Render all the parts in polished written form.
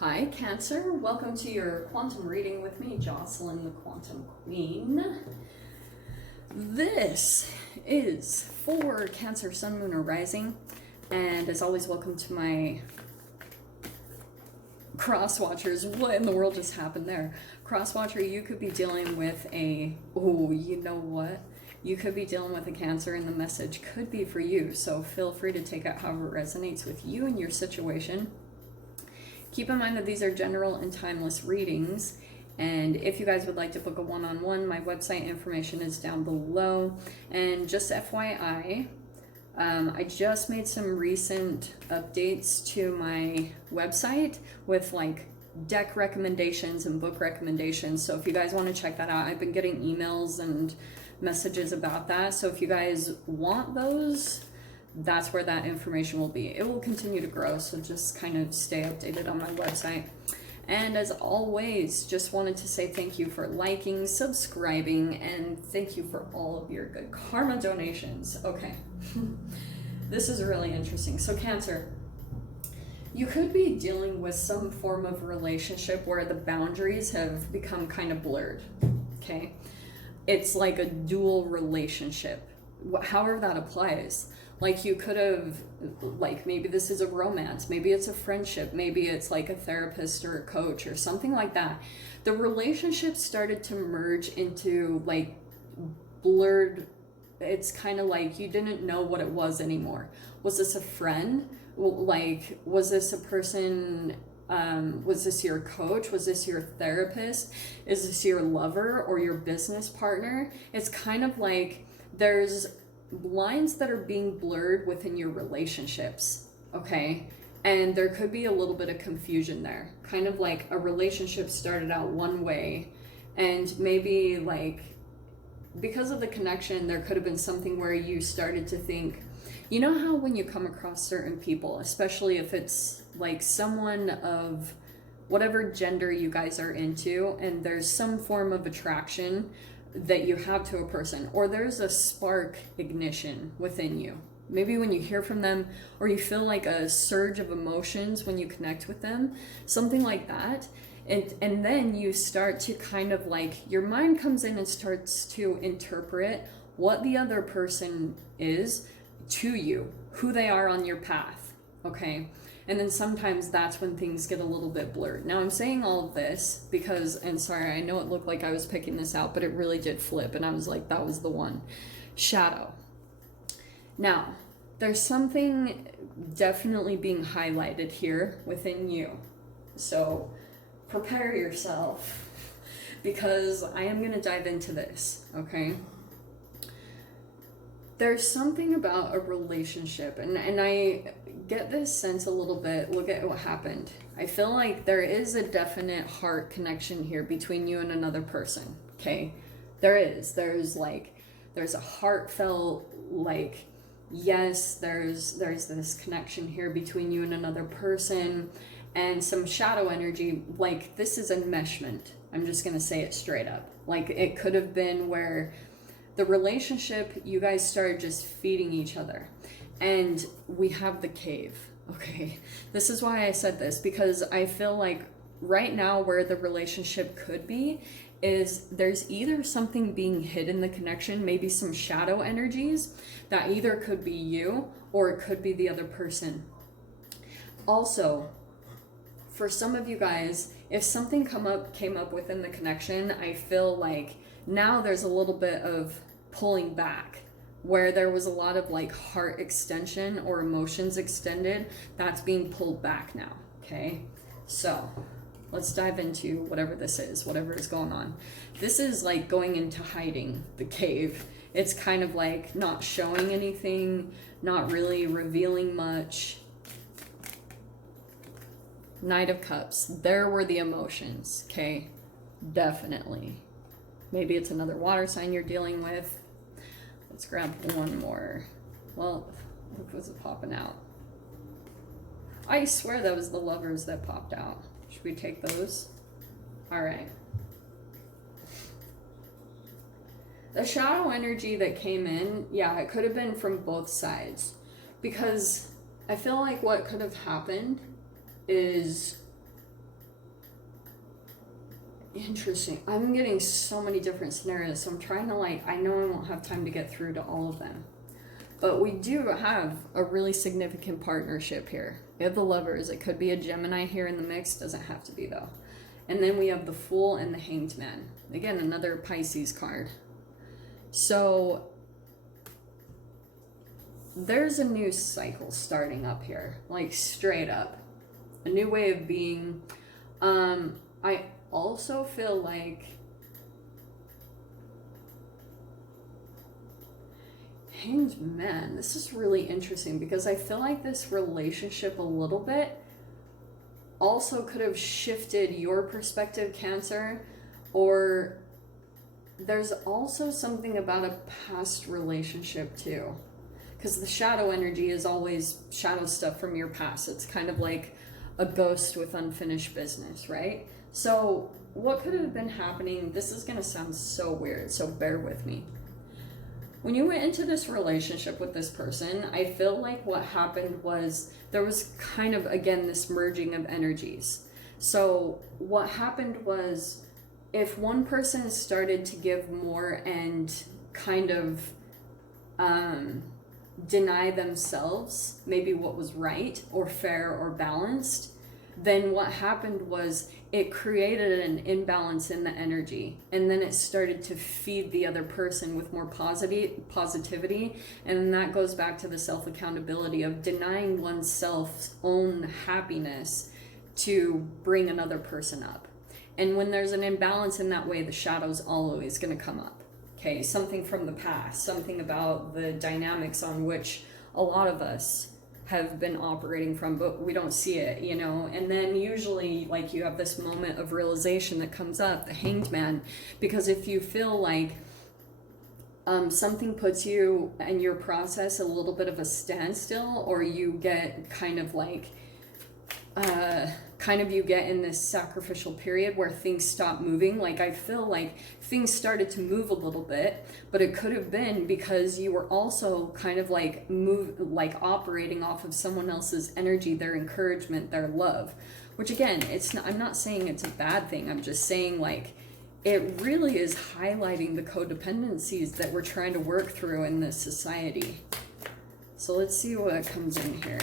Hi, Cancer. Welcome to your quantum reading with me, Jocelyn, the Quantum Queen. This is for Cancer, Sun, Moon, or Rising. And as always, welcome to my cross watchers. What in the world just happened there? Cross watcher, you could be dealing with you know what? You could be dealing with a Cancer, and the message could be for you. So feel free to take out however it resonates with you and your situation. Keep in mind that these are general and timeless readings, and if you guys would like to book a one-on-one, my website information is down below. And just FYI, I just made some recent updates to my website with like deck recommendations and book recommendations. So if you guys want to check that out, I've been getting emails and messages about that. So if you guys want those, that's where that information will be. It will continue to grow, so just kind of stay updated on my website. And as always, just wanted to say thank you for liking, subscribing, and thank you for all of your good karma donations. Okay, this is really interesting. So Cancer, you could be dealing with some form of relationship where the boundaries have become kind of blurred, okay? It's like a dual relationship, however that applies. Like you could have, like maybe this is a romance, maybe it's a friendship, maybe it's like a therapist or a coach or something like that. The relationship started to merge into like blurred. It's kind of like you didn't know what it was anymore. Was this a friend? Like, was this a person? Was this your coach? Was this your therapist? Is this your lover or your business partner? It's kind of like there's lines that are being blurred within your relationships, okay? And there could be a little bit of confusion there. Kind of like a relationship started out one way, and maybe like because of the connection, there could have been something where you started to think, you know how when you come across certain people, especially if it's like someone of whatever gender you guys are into, and there's some form of attraction that you have to a person, or there's a spark ignition within you. Maybe when you hear from them, or you feel like a surge of emotions when you connect with them, something like that. And then you start to kind of like, your mind comes in and starts to interpret what the other person is to you, who they are on your path, okay? And then sometimes that's when things get a little bit blurred. Now I'm saying all of this because, and sorry, I know it looked like I was picking this out, but it really did flip, and I was like, that was the one. Shadow. Now, there's something definitely being highlighted here within you. So prepare yourself because I am going to dive into this, okay? There's something about a relationship, and I get this sense a little bit. Look at what happened. I feel like there is a definite heart connection here between you and another person, okay? There's a heartfelt, like, yes, there's this connection here between you and another person, and some shadow energy. Like, this is enmeshment. I'm just gonna say it straight up. Like, it could have been where the relationship, you guys started just feeding each other. And we have the cave, okay? This is why I said this, because I feel like right now where the relationship could be is there's either something being hid in the connection, maybe some shadow energies that either could be you or it could be the other person. Also, for some of you guys, if something came up within the connection, I feel like now there's a little bit of pulling back, where there was a lot of like heart extension or emotions extended, that's being pulled back now, okay? So let's dive into whatever this is, whatever is going on. This is like going into hiding, the cave. It's kind of like not showing anything, not really revealing much. Knight of Cups, there were the emotions, okay? Definitely. Maybe it's another water sign you're dealing with. Let's grab one more. Well, look what's popping out. I swear that was the Lovers that popped out. Should we take those? All right. The shadow energy that came in, yeah, it could have been from both sides. Because I feel like what could have happened is Interesting. I'm getting so many different scenarios, so I'm trying to like, I know I won't have time to get through to all of them. But we do have a really significant partnership here. We have the Lovers. It could be a Gemini here in the mix. Doesn't have to be, though. And then we have the Fool and the Hanged Man. Again, another Pisces card. So there's a new cycle starting up here. Like, straight up. A new way of being. I also feel like Hanged Man, this is really interesting because I feel like this relationship a little bit also could have shifted your perspective, Cancer, or there's also something about a past relationship too, because the shadow energy is always shadow stuff from your past. It's kind of like a ghost with unfinished business, right? So what could have been happening, this is going to sound so weird, so bear with me. When you went into this relationship with this person, I feel like what happened was there was kind of, again, this merging of energies. So what happened was if one person started to give more and kind of deny themselves maybe what was right or fair or balanced, then what happened was it created an imbalance in the energy, and then it started to feed the other person with more positivity, and that goes back to the self-accountability of denying oneself's own happiness to bring another person up. And when there's an imbalance in that way, the shadow's always going to come up. Okay, something from the past, something about the dynamics on which a lot of us have been operating from, but we don't see it, you know. And then usually, like, you have this moment of realization that comes up, the Hanged Man, because if you feel like something puts you and your process a little bit of a standstill, or you get kind of like you get in this sacrificial period where things stop moving. Like, I feel like things started to move a little bit, but it could have been because you were also kind of like operating off of someone else's energy, their encouragement, their love, which again, it's not, I'm not saying it's a bad thing. I'm just saying, like, it really is highlighting the codependencies that we're trying to work through in this society. So let's see what comes in here.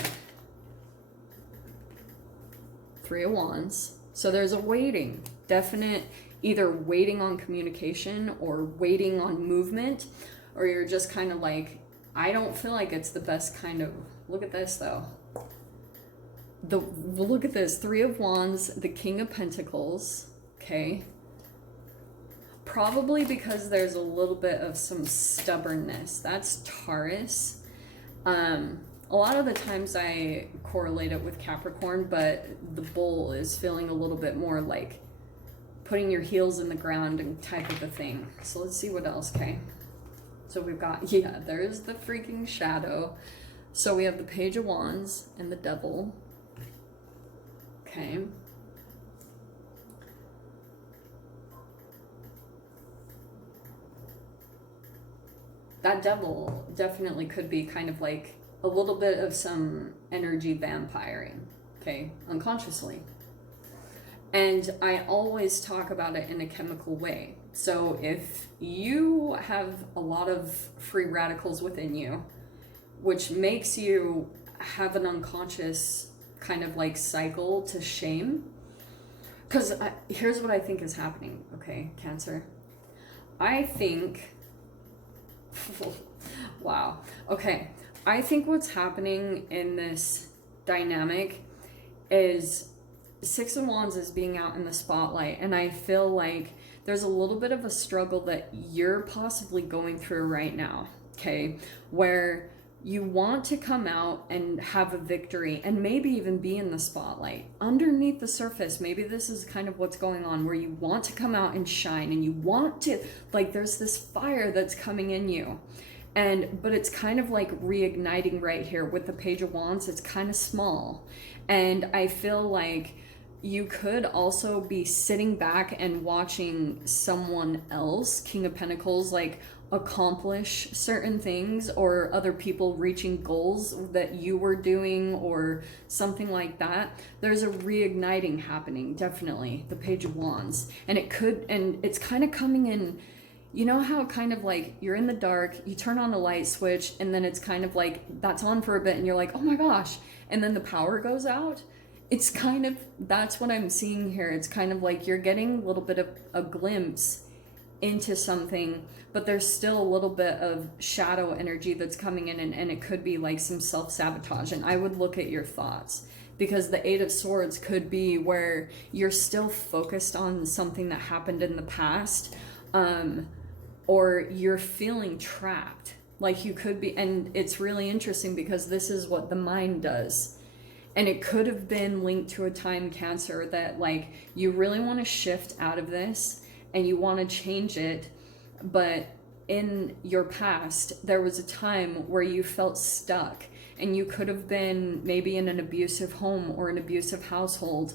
Three of Wands. So there's a waiting, definite, either waiting on communication or waiting on movement, or you're just kind of like, I don't feel like it's the best kind of, look at this though. Look at this, Three of Wands, the King of Pentacles, okay? Probably because there's a little bit of some stubbornness. That's Taurus. A lot of the times I correlate it with Capricorn, but the bull is feeling a little bit more like putting your heels in the ground and type of a thing. So let's see what else, okay? So we've got, yeah, there's the freaking shadow. So we have the Page of Wands and the Devil. Okay. That Devil definitely could be kind of like a little bit of some energy vampiring, okay, unconsciously. And I always talk about it in a chemical way. So if you have a lot of free radicals within you, which makes you have an unconscious kind of like cycle to shame, because here's what I think is happening, okay, Cancer. I think, wow, okay. I think what's happening in this dynamic is Six of Wands is being out in the spotlight, and I feel like there's a little bit of a struggle that you're possibly going through right now, okay, where you want to come out and have a victory and maybe even be in the spotlight. Underneath the surface, maybe this is kind of what's going on, where you want to come out and shine, and you want to, like, there's this fire that's coming in you. But it's kind of like reigniting right here with the Page of Wands. It's kind of small. And I feel like you could also be sitting back and watching someone else, King of Pentacles, like accomplish certain things, or other people reaching goals that you were doing or something like that. There's a reigniting happening, definitely. The Page of Wands. And it's kind of coming in, you know how kind of like you're in the dark, you turn on a light switch, and then it's kind of like that's on for a bit and you're like, oh my gosh, and then the power goes out. It's kind of, that's what I'm seeing here. It's kind of like you're getting a little bit of a glimpse into something, but there's still a little bit of shadow energy that's coming in, and it could be like some self-sabotage. And I would look at your thoughts, because the Eight of Swords could be where you're still focused on something that happened in the past, or you're feeling trapped. Like you could be, and it's really interesting because this is what the mind does. And it could have been linked to a time, Cancer, that like you really want to shift out of this and you want to change it, but in your past there was a time where you felt stuck, and you could have been maybe in an abusive home or an abusive household,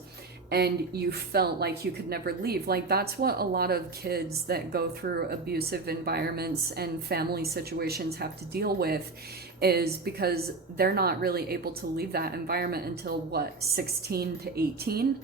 and you felt like you could never leave. Like that's what a lot of kids that go through abusive environments and family situations have to deal with, is because they're not really able to leave that environment until what, 16 to 18.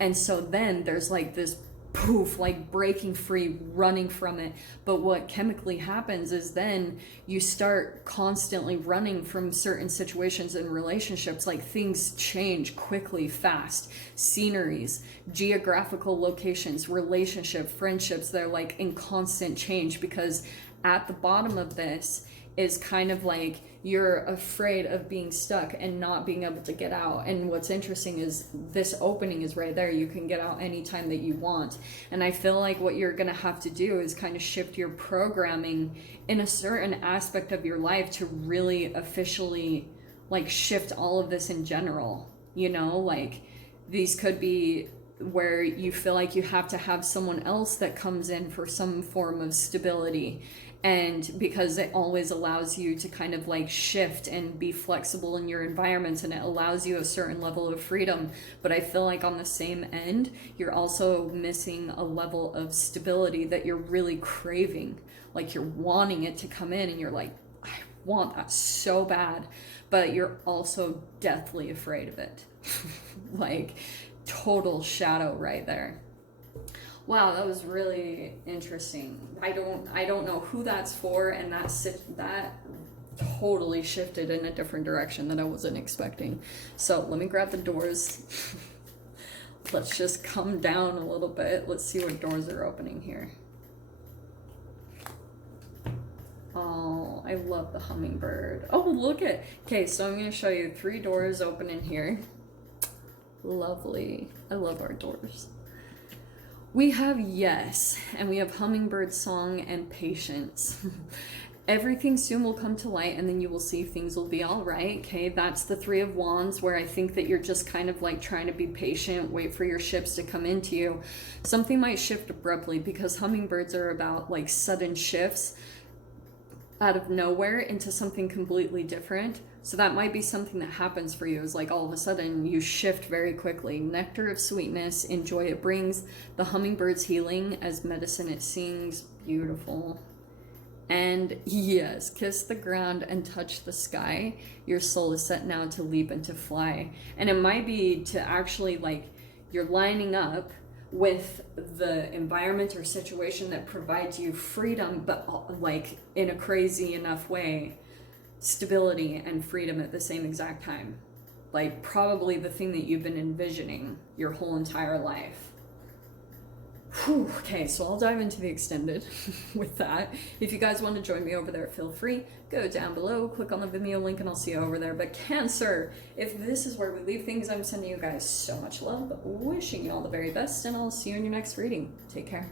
And so then there's like this poof, like breaking free, running from it. But what chemically happens is then you start constantly running from certain situations and relationships. Like things change quickly, fast, sceneries, geographical locations, relationship, friendships, they're like in constant change, because at the bottom of this is kind of like you're afraid of being stuck and not being able to get out. And what's interesting is this opening is right there. You can get out anytime that you want. And I feel like what you're gonna have to do is kind of shift your programming in a certain aspect of your life to really officially like shift all of this in general. You know, like these could be where you feel like you have to have someone else that comes in for some form of stability. And because it always allows you to kind of like shift and be flexible in your environments, and it allows you a certain level of freedom. But I feel like on the same end, you're also missing a level of stability that you're really craving. Like you're wanting it to come in and you're like, I want that so bad, but you're also deathly afraid of it. Like total shadow right there. Wow, that was really interesting. I don't know who that's for, and that totally shifted in a different direction that I wasn't expecting. So let me grab the doors. Let's just come down a little bit. Let's see what doors are opening here. Oh, I love the hummingbird. Oh, look at, okay, so I'm going to show you 3 doors open in here. Lovely. I love our doors. We have yes, and we have hummingbird song and patience. Everything soon will come to light, and then you will see things will be all right. Okay, that's the 3 of Wands, where I think that you're just kind of like trying to be patient, wait for your ships to come into you. Something might shift abruptly, because hummingbirds are about like sudden shifts out of nowhere into something completely different. So that might be something that happens for you, is like all of a sudden you shift very quickly. Nectar of sweetness, enjoy it brings. The hummingbird's healing, as medicine it sings, beautiful. And yes, kiss the ground and touch the sky. Your soul is set now to leap and to fly. And it might be to actually like, you're lining up with the environment or situation that provides you freedom, but like in a crazy enough way, stability and freedom at the same exact time. Like probably the thing that you've been envisioning your whole entire life. Whew, okay, so I'll dive into the extended with that. If you guys want to join me over there, feel free. Go down below, click on the Vimeo link, and I'll see you over there. But Cancer, if this is where we leave things, I'm sending you guys so much love, wishing you all the very best, and I'll see you in your next reading. Take care.